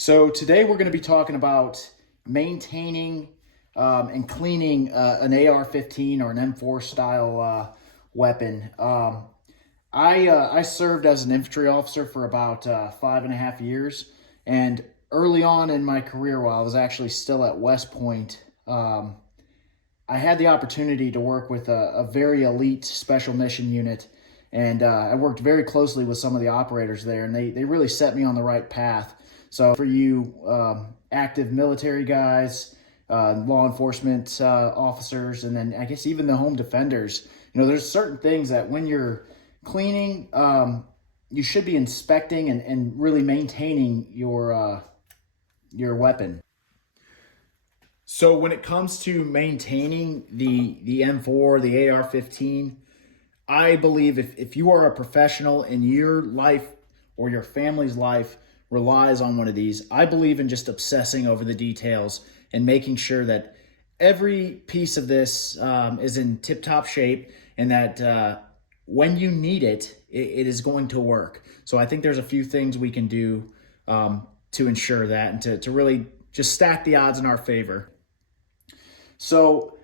So today we're going to be talking about maintaining and cleaning an AR-15 or an M4 style weapon. I served as an infantry officer for about 5.5 years, and early on in my career, while I was actually still at West Point, I had the opportunity to work with a very elite special mission unit, and I worked very closely with some of the operators there, and they really set me on the right path. So for you active military guys, law enforcement officers, and then I guess even the home defenders, there's certain things that when you're cleaning, you should be inspecting and really maintaining your weapon. So when it comes to maintaining the M4, the AR-15, I believe if you are a professional and your life or your family's life relies on one of these, I believe in just obsessing over the details and making sure that every piece of this is in tip-top shape, and that when you need it, it is going to work. So I think there's a few things we can do to ensure that, and to really just stack the odds in our favor. So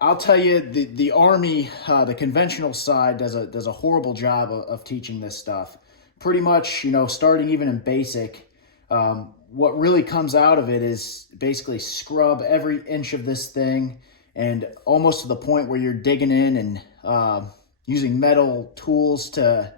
I'll tell you, the Army, the conventional side does a horrible job of teaching this stuff. Pretty much, starting even in basic, what really comes out of it is basically scrub every inch of this thing, and almost to the point where you're digging in and using metal tools to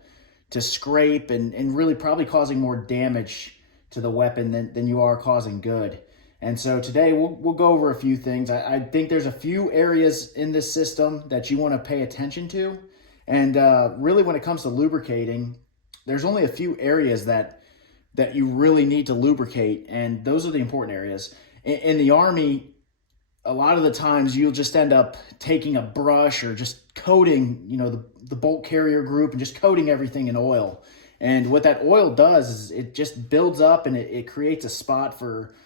scrape and really probably causing more damage to the weapon than you are causing good. And so today we'll go over a few things. I think there's a few areas in this system that you want to pay attention to. And really when it comes to lubricating, there's only a few areas that you really need to lubricate, and those are the important areas. In the Army, a lot of the times you'll just end up taking a brush or just coating, the bolt carrier group, and just coating everything in oil. And what that oil does is it just builds up, and it creates a spot for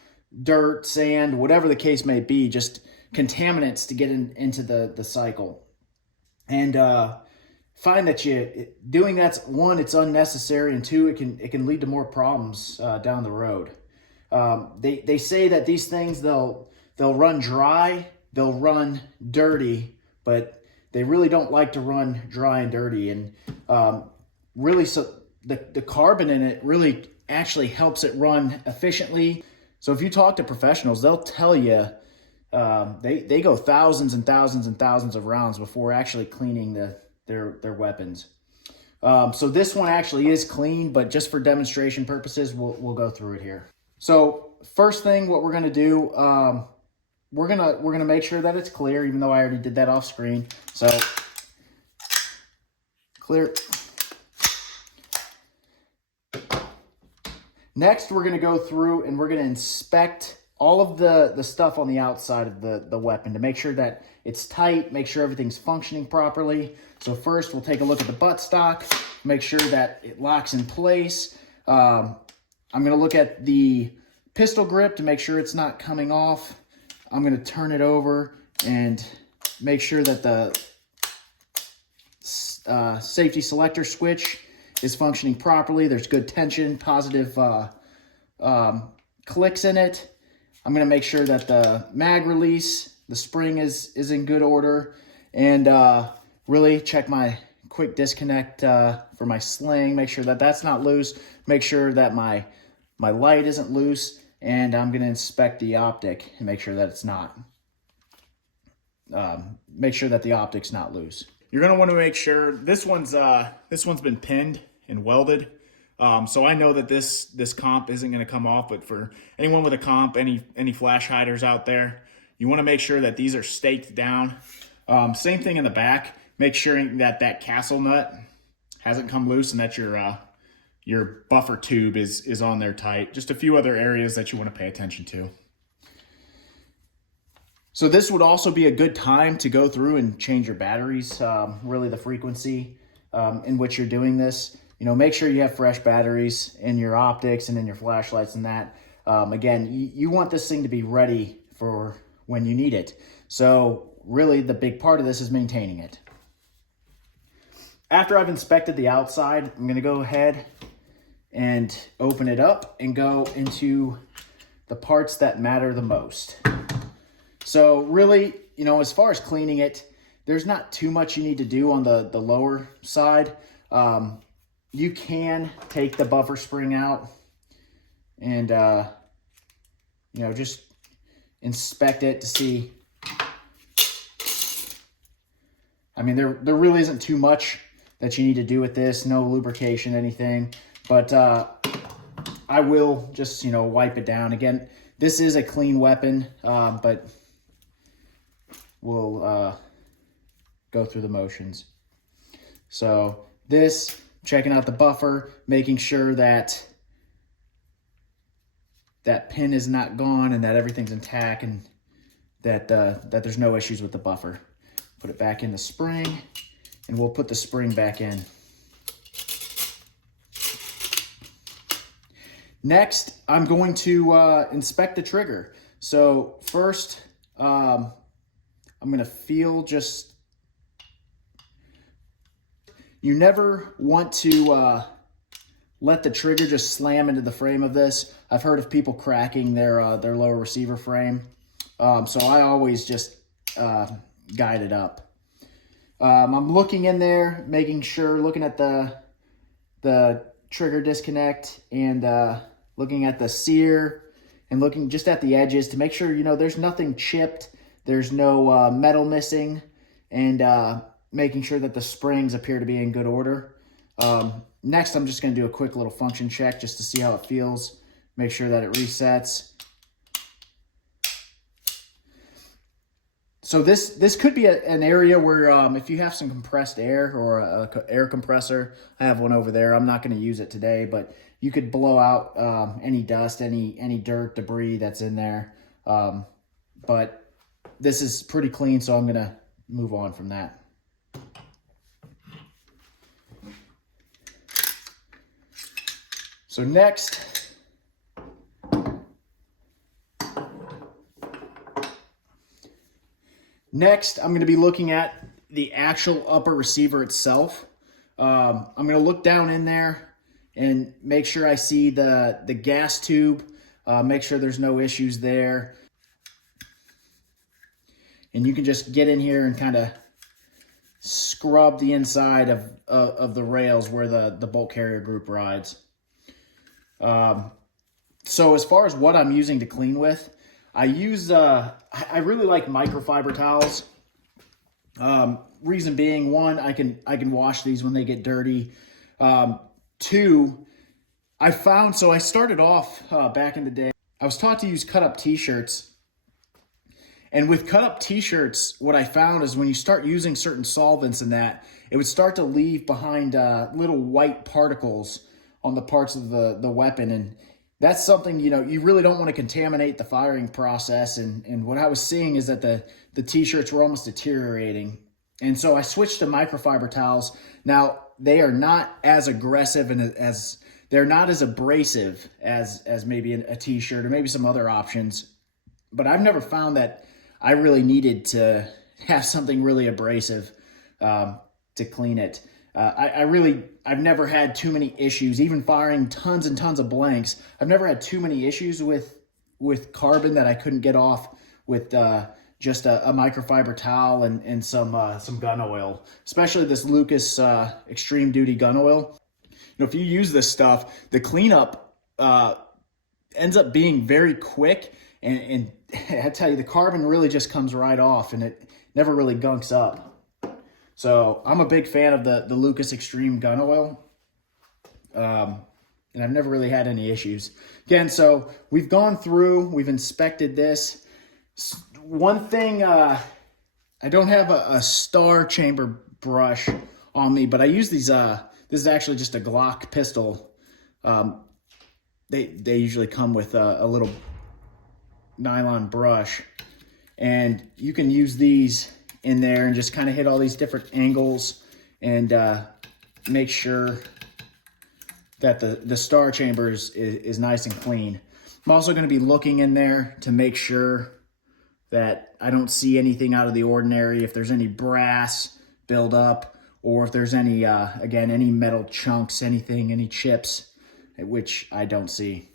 dirt, sand, whatever the case may be, just contaminants to get into the cycle. And find that doing that's, one, it's unnecessary, and two, it can lead to more problems down the road. They say that these things, they'll run dry, they'll run dirty, but they really don't like to run dry and dirty. And really, so the carbon in it really actually helps it run efficiently. So if you talk to professionals, they'll tell you they go thousands and thousands and thousands of rounds before actually cleaning their weapons. So this one actually is clean, but just for demonstration purposes, we'll go through it here. So first thing, what we're gonna do, we're gonna make sure that it's clear, even though I already did that off screen. So clear. Next, we're gonna go through and we're gonna inspect all of the stuff on the outside of the weapon to make sure that it's tight, make sure everything's functioning properly. So first, we'll take a look at the buttstock, make sure that it locks in place. I'm gonna look at the pistol grip to make sure it's not coming off. I'm gonna turn it over and make sure that the safety selector switch is functioning properly. There's good tension, positive clicks in it. I'm gonna make sure that the mag release, the spring is in good order, and really check my quick disconnect for my sling, make sure that that's not loose, make sure that my light isn't loose, and I'm gonna inspect the optic and make sure that it's not. Make sure that the optic's not loose. You're gonna want to make sure this one's been pinned and welded. So I know that this comp isn't going to come off, but for anyone with a comp, any flash hiders out there, you want to make sure that these are staked down. Same thing in the back. Make sure that castle nut hasn't come loose and that your buffer tube is on there tight. Just a few other areas that you want to pay attention to. So this would also be a good time to go through and change your batteries, really the frequency in which you're doing this. Make sure you have fresh batteries in your optics and in your flashlights and that. Again, you want this thing to be ready for when you need it. So really the big part of this is maintaining it. After I've inspected the outside, I'm gonna go ahead and open it up and go into the parts that matter the most. So really, you know, as far as cleaning it, there's not too much you need to do on the lower side. You can take the buffer spring out and, you know, just inspect it to see. I mean, there really isn't too much that you need to do with this. No lubrication, anything. But I will just, you know, wipe it down. Again, this is a clean weapon, but we'll go through the motions. So this, checking out the buffer, making sure that that pin is not gone and that everything's intact and that that there's no issues with the buffer. Put it back in the spring, and we'll put the spring back in. Next, I'm going to inspect the trigger. So first, I'm going to feel just... You never want to let the trigger just slam into the frame of this. I've heard of people cracking their lower receiver frame. So I always just guide it up. I'm looking in there, making sure, looking at the trigger disconnect and looking at the sear and looking just at the edges to make sure, you know, there's nothing chipped, there's no metal missing, and making sure that the springs appear to be in good order. Next, I'm just going to do a quick little function check just to see how it feels, make sure that it resets. So this could be an area where if you have some compressed air or a air compressor, I have one over there. I'm not going to use it today, but you could blow out any dust, any dirt, debris that's in there. But this is pretty clean, so I'm going to move on from that. So next, I'm going to be looking at the actual upper receiver itself. I'm going to look down in there and make sure I see the gas tube, make sure there's no issues there. And you can just get in here and kind of scrub the inside of the rails where the bolt carrier group rides. So as far as what I'm using to clean with, I use, I really like microfiber towels. Reason being, one, I can wash these when they get dirty. Two, I found, so I started off back in the day, I was taught to use cut-up t-shirts. And with cut-up t-shirts, what I found is when you start using certain solvents in that, it would start to leave behind little white particles on the parts of the weapon. And that's something, you know, you really don't want to contaminate the firing process. And what I was seeing is that the t-shirts were almost deteriorating. And so I switched to microfiber towels. Now, they are not as aggressive and as they're not as abrasive as maybe a t-shirt or maybe some other options. But I've never found that I really needed to have something really abrasive to clean it. I've never had too many issues, even firing tons and tons of blanks. I've never had too many issues with carbon that I couldn't get off with just a microfiber towel and some gun oil, especially this Lucas Extreme Duty gun oil. You know, if you use this stuff, the cleanup ends up being very quick, and I tell you, the carbon really just comes right off, and it never really gunks up. So I'm a big fan of the Lucas Extreme gun oil, and I've never really had any issues. Again, so we've gone through, we've inspected this. One thing, I don't have a star chamber brush on me, but I use these, this is actually just a Glock pistol. They usually come with a little nylon brush, and you can use these in there and just kind of hit all these different angles and make sure that the star chamber is nice and clean. I'm also going to be looking in there to make sure that I don't see anything out of the ordinary, if there's any brass buildup or if there's any, again, any metal chunks, anything, any chips. which I don't see.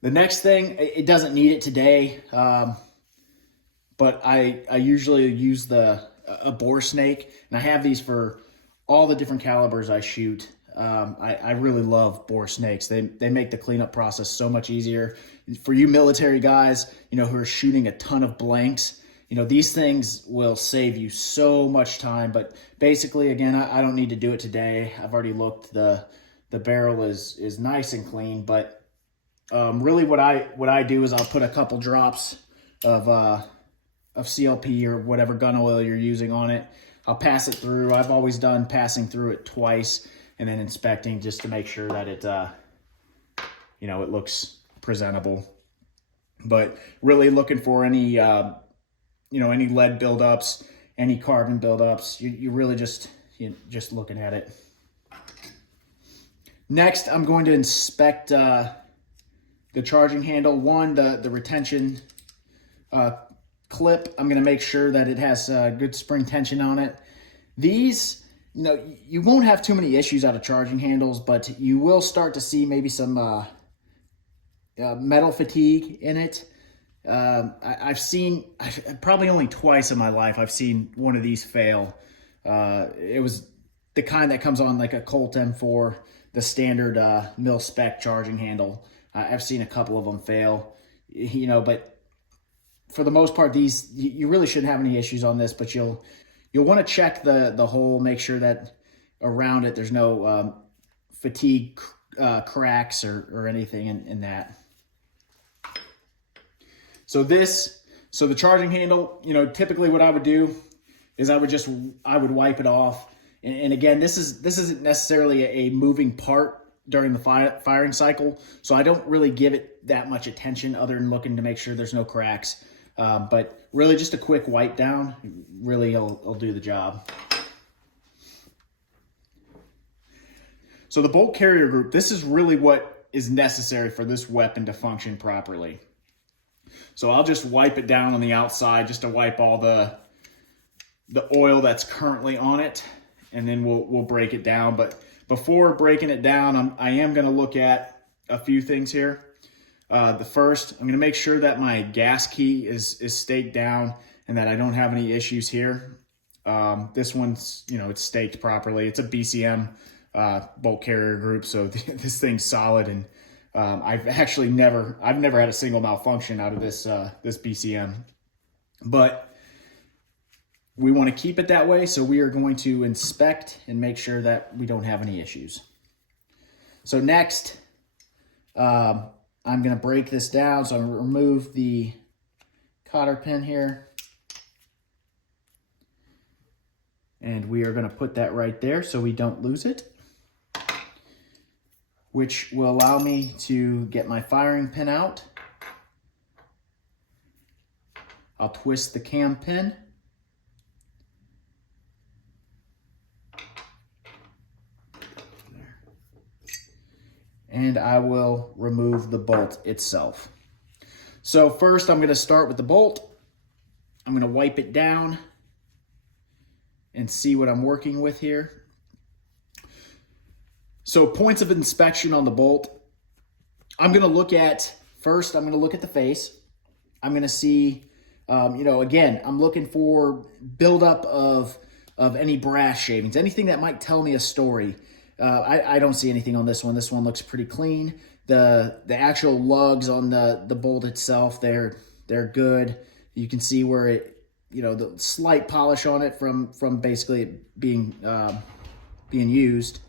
The next thing, it doesn't need it today, but I usually use a bore snake, and I have these for all the different calibers I shoot. I really love bore snakes. They make the cleanup process so much easier. For you military guys, who are shooting a ton of blanks, these things will save you so much time. But basically, again, I don't need to do it today. I've already looked. The barrel is nice and clean, but really what I do is I'll put a couple drops of CLP or whatever gun oil you're using on it. I'll pass it through. I've always done passing through it twice and then inspecting just to make sure that it it looks presentable. But really looking for any any lead buildups, any carbon buildups. You really just looking at it. Next, I'm going to inspect the charging handle. One, the retention clip. I'm going to make sure that it has good spring tension on it. These, you won't have too many issues out of charging handles, but you will start to see maybe some metal fatigue in it. I've seen, probably only twice in my life, I've seen one of these fail. It was the kind that comes on like a Colt M4, the standard mil spec charging handle. I've seen a couple of them fail, but for the most part, these, you really shouldn't have any issues on this, but you'll want to check the hole, make sure that around it there's no fatigue cracks or anything in that. So the charging handle, typically what I would do is I would wipe it off. And again, this isn't necessarily a moving part during the firing cycle, so I don't really give it that much attention other than looking to make sure there's no cracks. But really just a quick wipe down, really will do the job. So the bolt carrier group, this is really what is necessary for this weapon to function properly. So I'll just wipe it down on the outside just to wipe all the oil that's currently on it, and then we'll break it down. But before breaking it down, I am going to look at a few things here. The first, I'm going to make sure that my gas key is staked down and that I don't have any issues here. This one's, it's staked properly. It's a BCM bolt carrier group, so this thing's solid, and I've never had a single malfunction out of this BCM. But we want to keep it that way, so we are going to inspect and make sure that we don't have any issues. So next, I'm going to break this down. So I'm going to remove the cotter pin here. And we are going to put that right there so we don't lose it, which will allow me to get my firing pin out. I'll twist the cam pin. And I will remove the bolt itself. So first I'm going to start with the bolt. I'm going to wipe it down and see what I'm working with here. So points of inspection on the bolt. I'm going to look at, first I'm going to look at the face. I'm going to see, again, I'm looking for buildup of any brass shavings, anything that might tell me a story. I don't see anything on this one. This one looks pretty clean. The actual lugs on the bolt itself, they're good. You can see where it, the slight polish on it from basically it being used.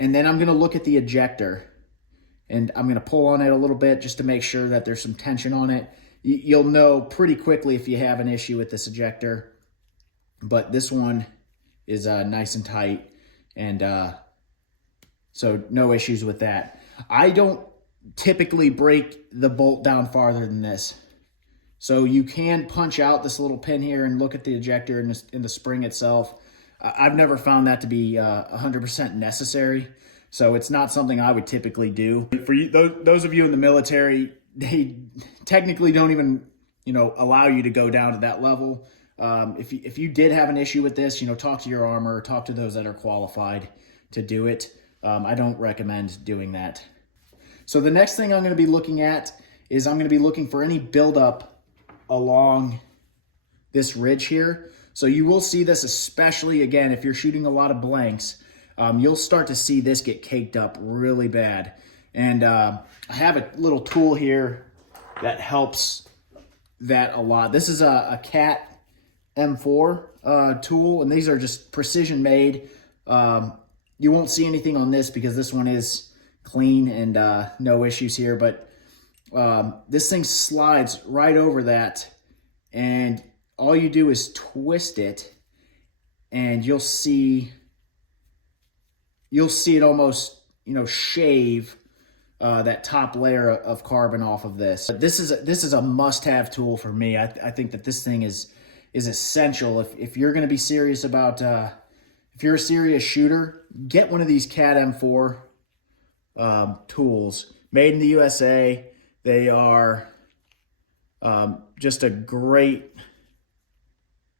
And then I'm going to look at the ejector, and I'm going to pull on it a little bit just to make sure that there's some tension on it. You'll know pretty quickly if you have an issue with this ejector, but this one is nice and tight. And so no issues with that. I don't typically break the bolt down farther than this. So you can punch out this little pin here and look at the ejector and the spring itself. I've never found that to be 100% necessary. So it's not something I would typically do. For you, those of you in the military, they technically don't even, allow you to go down to that level. If you did have an issue with this, talk to your armor, talk to those that are qualified to do it. I don't recommend doing that. So the next thing I'm going to be looking at is I'm going to be looking for any buildup along this ridge here. So you will see this, especially again, if you're shooting a lot of blanks, you'll start to see this get caked up really bad. And I have a little tool here that helps that a lot. This is a Cat M4 tool, and these are just precision made. You won't see anything on this because this one is clean and no issues here, but this thing slides right over that, and all you do is twist it, and you'll see it almost, shave that top layer of carbon off of this. This is a must-have tool for me. I think that this thing is essential if you're going to be serious about if you're a serious shooter. Get one of these Cat M4 tools, made in the USA. They are just a great.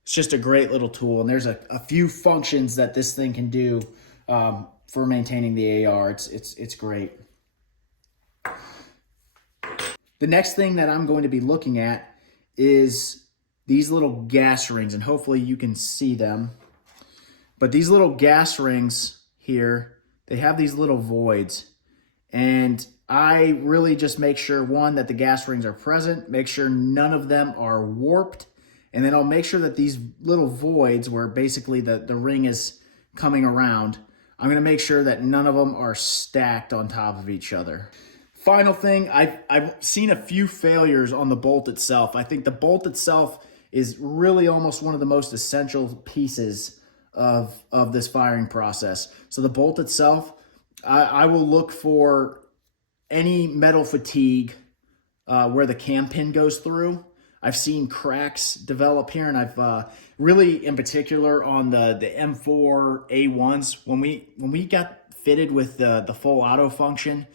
It's just a great little tool, and there's a few functions that this thing can do for maintaining the AR. It's great. The next thing that I'm going to be looking at is these little gas rings, and hopefully you can see them. But these little gas rings here, they have these little voids, and I really just make sure, one, that the gas rings are present, make sure none of them are warped, and then I'll make sure that these little voids where basically the ring is coming around, I'm going to make sure that none of them are stacked on top of each other. Final thing, I've seen a few failures on the bolt itself. I think the bolt itself is really almost one of the most essential pieces of this firing process. So the bolt itself, I will look for any metal fatigue where the cam pin goes through. I've seen cracks develop here, and I've really, in particular, on the M4 A1s, when we got fitted with the full auto function,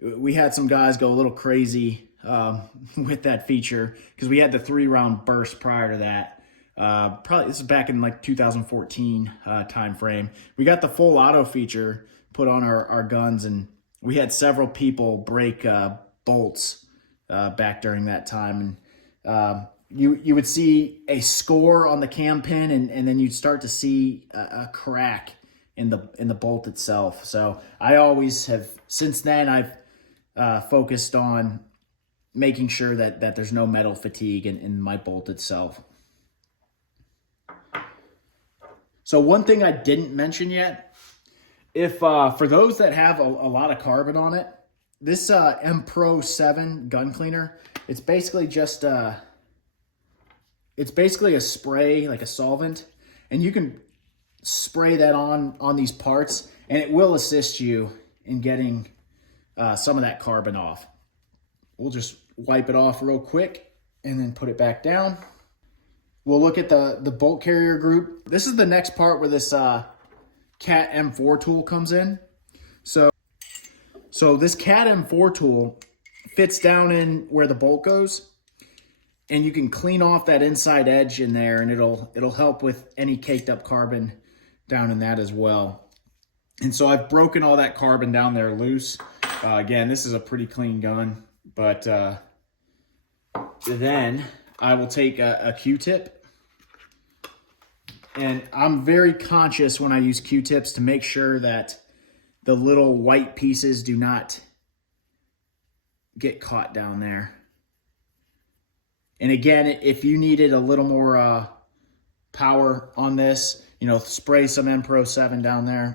we had some guys go a little crazy with that feature because we had the 3-round burst prior to that. Probably this is back in like 2014 time frame. We got the full auto feature put on our guns, and we had several people break bolts back during that time. And you would see a score on the cam pin, and then you'd start to see a crack in the bolt itself. So I always have, since then, I've focused on making sure that there's no metal fatigue in my bolt itself. So one thing I didn't mention yet, if for those that have a lot of carbon on it, this M Pro 7 gun cleaner, it's basically just it's basically a spray, like a solvent, and you can spray that on these parts, and it will assist you in getting some of that carbon off. We'll just wipe it off real quick and then put it back down. We'll look at the bolt carrier group. This is the next part where this Cat M4 tool comes in. So this Cat M4 tool fits down in where the bolt goes, and you can clean off that inside edge in there, and it'll help with any caked up carbon down in that as well. And so I've broken all that carbon down there loose. Again, this is a pretty clean gun, but then I will take a Q-tip, and I'm very conscious when I use Q-tips to make sure that the little white pieces do not get caught down there. And again, if you needed a little more power on this, spray some M Pro 7 down there,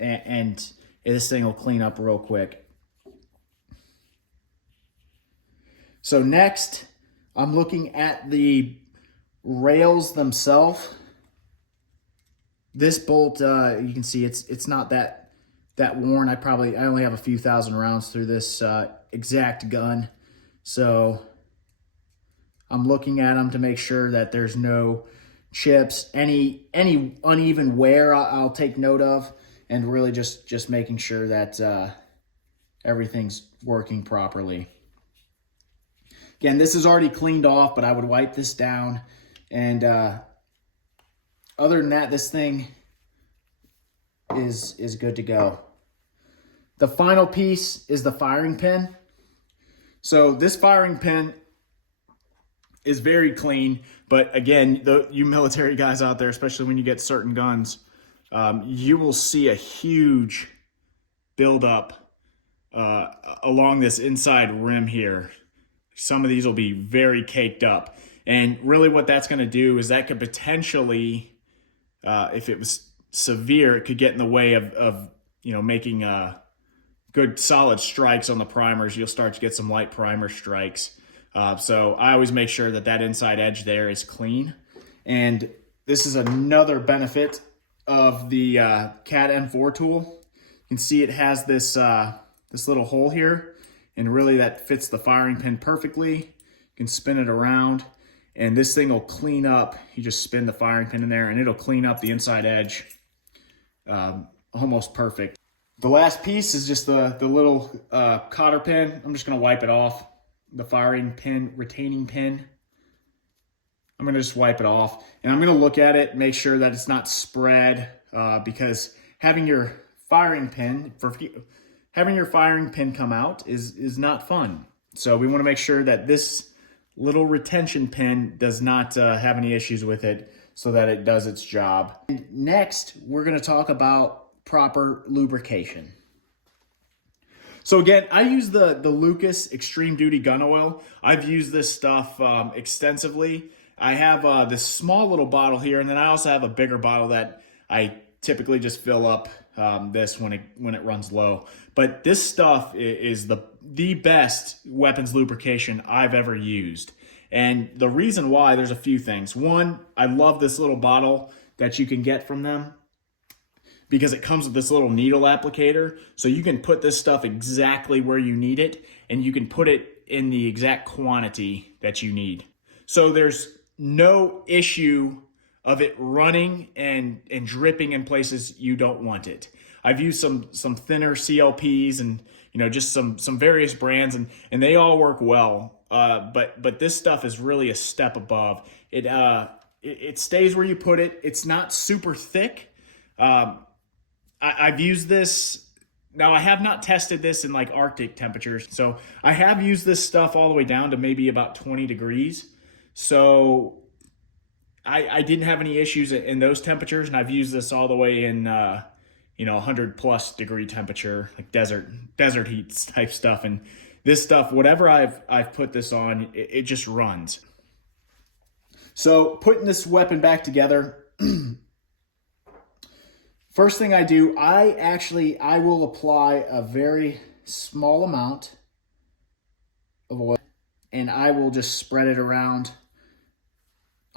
and this thing will clean up real quick. So next, I'm looking at the rails themselves. This bolt, you can see it's not that worn. I only have a few thousand rounds through this exact gun. So I'm looking at them to make sure that there's no chips, any uneven wear I'll take note of, and really just making sure that everything's working properly. Again, this is already cleaned off, but I would wipe this down And other than that, this thing is good to go. The final piece is the firing pin. So this firing pin is very clean, but again, you military guys out there, especially when you get certain guns, you will see a huge buildup along this inside rim here. Some of these will be very caked up. And really what that's going to do is that could potentially, if it was severe, it could get in the way of making good solid strikes on the primers. You'll start to get some light primer strikes. So I always make sure that inside edge there is clean. And this is another benefit of the CAT M4 tool. You can see it has this little hole here, and really that fits the firing pin perfectly. You can spin it around, and this thing will clean up. You just spin the firing pin in there, and it'll clean up the inside edge almost perfect. The last piece is just the little cotter pin. I'm just going to wipe it off. The firing pin, retaining pin. I'm going to just wipe it off, and I'm going to look at it, make sure that it's not spread, because having your firing pin come out is not fun. So we want to make sure that this little retention pin does not have any issues with it, so that it does its job. And next, we're going to talk about proper lubrication. So again, I use the Lucas Extreme Duty Gun Oil. I've used this stuff extensively. I have this small little bottle here, and then I also have a bigger bottle that I typically just fill up this when it runs low. But this stuff is the best weapons lubrication I've ever used. And the reason why, there's a few things. One, I love this little bottle that you can get from them, because it comes with this little needle applicator. So you can put this stuff exactly where you need it, and you can put it in the exact quantity that you need. So there's no issue of it running and dripping in places you don't want it. I've used some thinner CLPs and just some various brands, and they all work well. But this stuff is really a step above. It stays where you put it. It's not super thick. I've used this. Now, I have not tested this in like Arctic temperatures. So I have used this stuff all the way down to maybe about 20 degrees. So I didn't have any issues in those temperatures. And I've used this all the way in, 100 plus degree temperature, like desert heat type stuff. And this stuff, whatever I've put this on, it just runs. So putting this weapon back together, first thing I do, I will apply a very small amount of oil, and I will just spread it around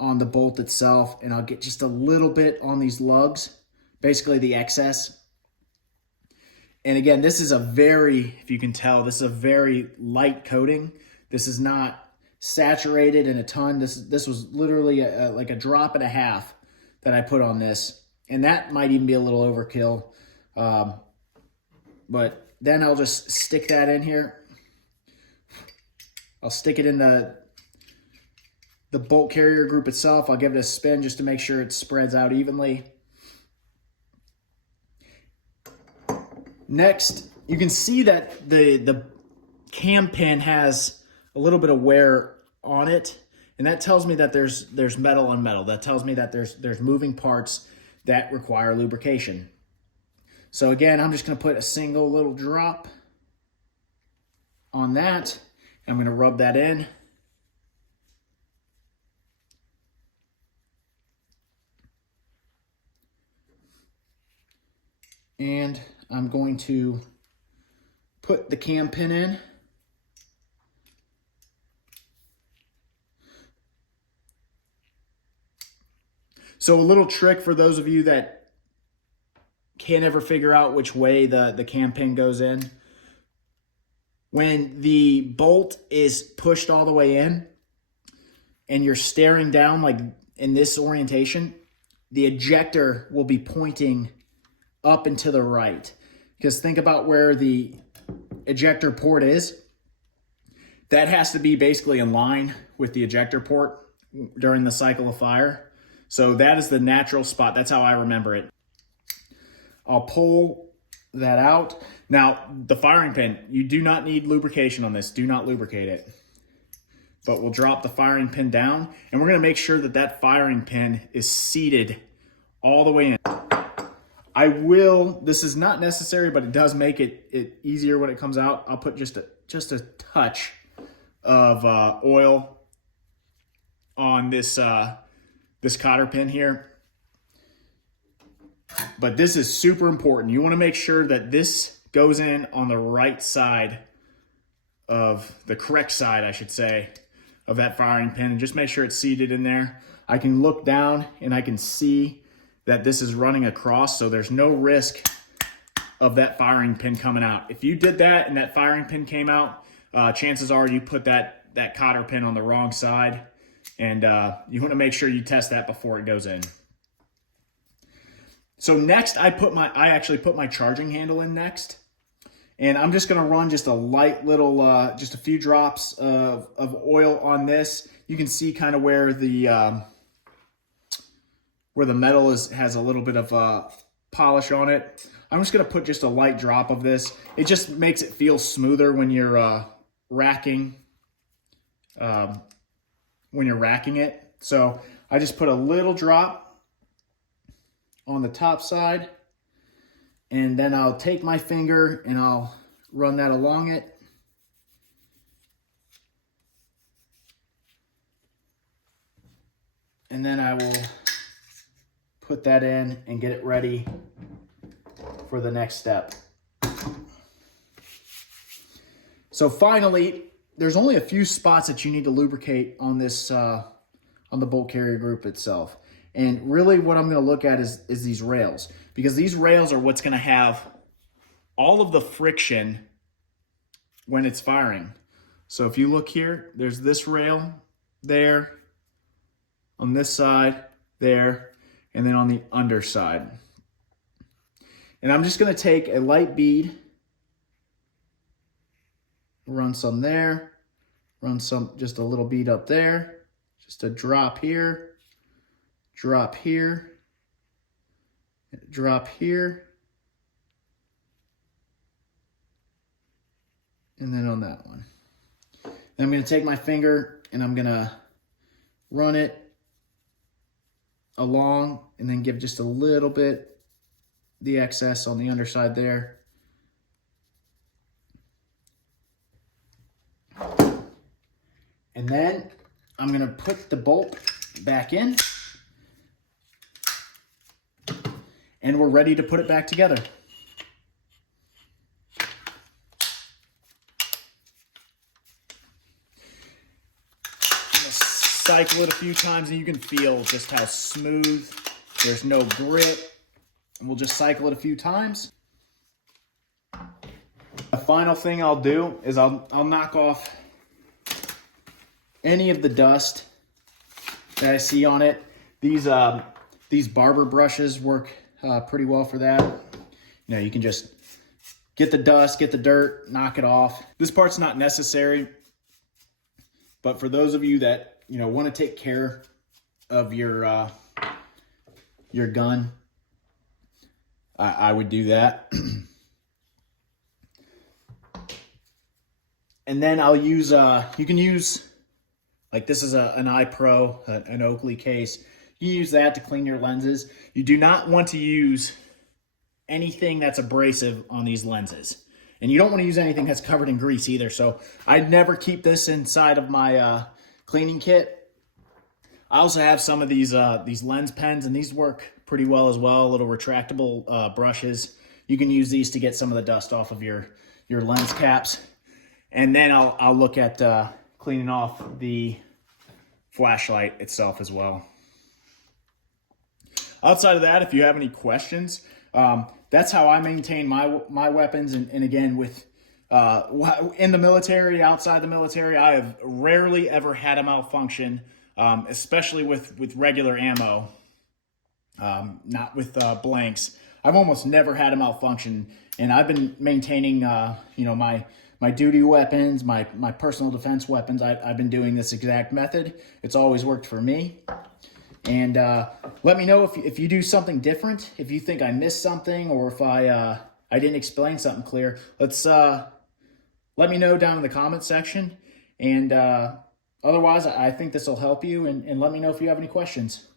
on the bolt itself, and I'll get just a little bit on these lugs, basically the excess. And again, this is if you can tell, this is a very light coating. This is not saturated in a ton. This was literally like a drop and a half that I put on this. And that might even be a little overkill. But then I'll just stick that in here. I'll stick it in the bolt carrier group itself. I'll give it a spin just to make sure it spreads out evenly. Next, you can see that the cam pin has a little bit of wear on it. And that tells me that there's metal on metal. That tells me that there's moving parts that require lubrication. So again, I'm just going to put a single little drop on that. I'm going to rub that in. And I'm going to put the cam pin in. So a little trick for those of you that can't ever figure out which way the cam pin goes in. When the bolt is pushed all the way in and you're staring down like in this orientation, the ejector will be pointing up and to the right. Because think about where the ejector port is. That has to be basically in line with the ejector port, during the cycle of fire. So that is the natural spot. That's how I remember it. I'll pull that out. Now, the firing pin, you do not need lubrication on this. Do not lubricate it. But we'll drop the firing pin down, and we're going to make sure that that firing pin is seated all the way in. This is not necessary, but it does make it easier when it comes out. I'll put just a touch of oil on this cotter pin here. But this is super important. You want to make sure that this goes in on the right side of the correct side, I should say, of that firing pin, and just make sure it's seated in there. I can look down and I can see that this is running across, so there's no risk of that firing pin coming out. If you did that and that firing pin came out, chances are you put that cotter pin on the wrong side, and you want to make sure you test that before it goes in. So next, I actually put my charging handle in next. And I'm just gonna run just a light little, just a few drops of oil on this. You can see kind of where the metal has a little bit of polish on it. I'm just gonna put just a light drop of this. It just makes it feel smoother when you're racking it. So I just put a little drop on the top side. And then I'll take my finger and I'll run that along it. And then I will put that in and get it ready for the next step. So finally, there's only a few spots that you need to lubricate on this, on the bolt carrier group itself. And really what I'm going to look at is these rails, because these rails are what's going to have all of the friction when it's firing. So if you look here, there's this rail there, on this side, there, and then on the underside. And I'm just going to take a light bead, run some there, run some, just a little bead up there, just a drop here, drop here, drop here, and then on that one. Then I'm going to take my finger and I'm going to run it along and then give just a little bit the excess on the underside there. And then I'm going to put the bolt back in. And we're ready to put it back together. Cycle it a few times and you can feel just how smooth. There's no grit. And we'll just cycle it a few times. The final thing I'll do is I'll knock off any of the dust that I see on it. These barber brushes work pretty well for that. You know, you can just get the dust, get the dirt, knock it off. This part's not necessary, but for those of you that, you know, want to take care of your gun, I would do that. And then I'll use, you can use, like this is an iPro, an Oakley case. You can use that to clean your lenses. You do not want to use anything that's abrasive on these lenses. And you don't want to use anything that's covered in grease either. So I'd never keep this inside of my cleaning kit. I also have some of these lens pens, and these work pretty well as well. Little retractable brushes. You can use these to get some of the dust off of your lens caps. And then I'll look at cleaning off the flashlight itself as well. Outside of that, if you have any questions, that's how I maintain my weapons. And again, with in the military, outside the military, I have rarely ever had a malfunction, especially with regular ammo, not with blanks. I've almost never had a malfunction, and I've been maintaining, you know, my my duty weapons, my personal defense weapons, I've been doing this exact method. It's always worked for me. And let me know if you do something different, if you think I missed something, or if I didn't explain something clear. Let me know down in the comment section. And otherwise, I think this will help you. And let me know if you have any questions.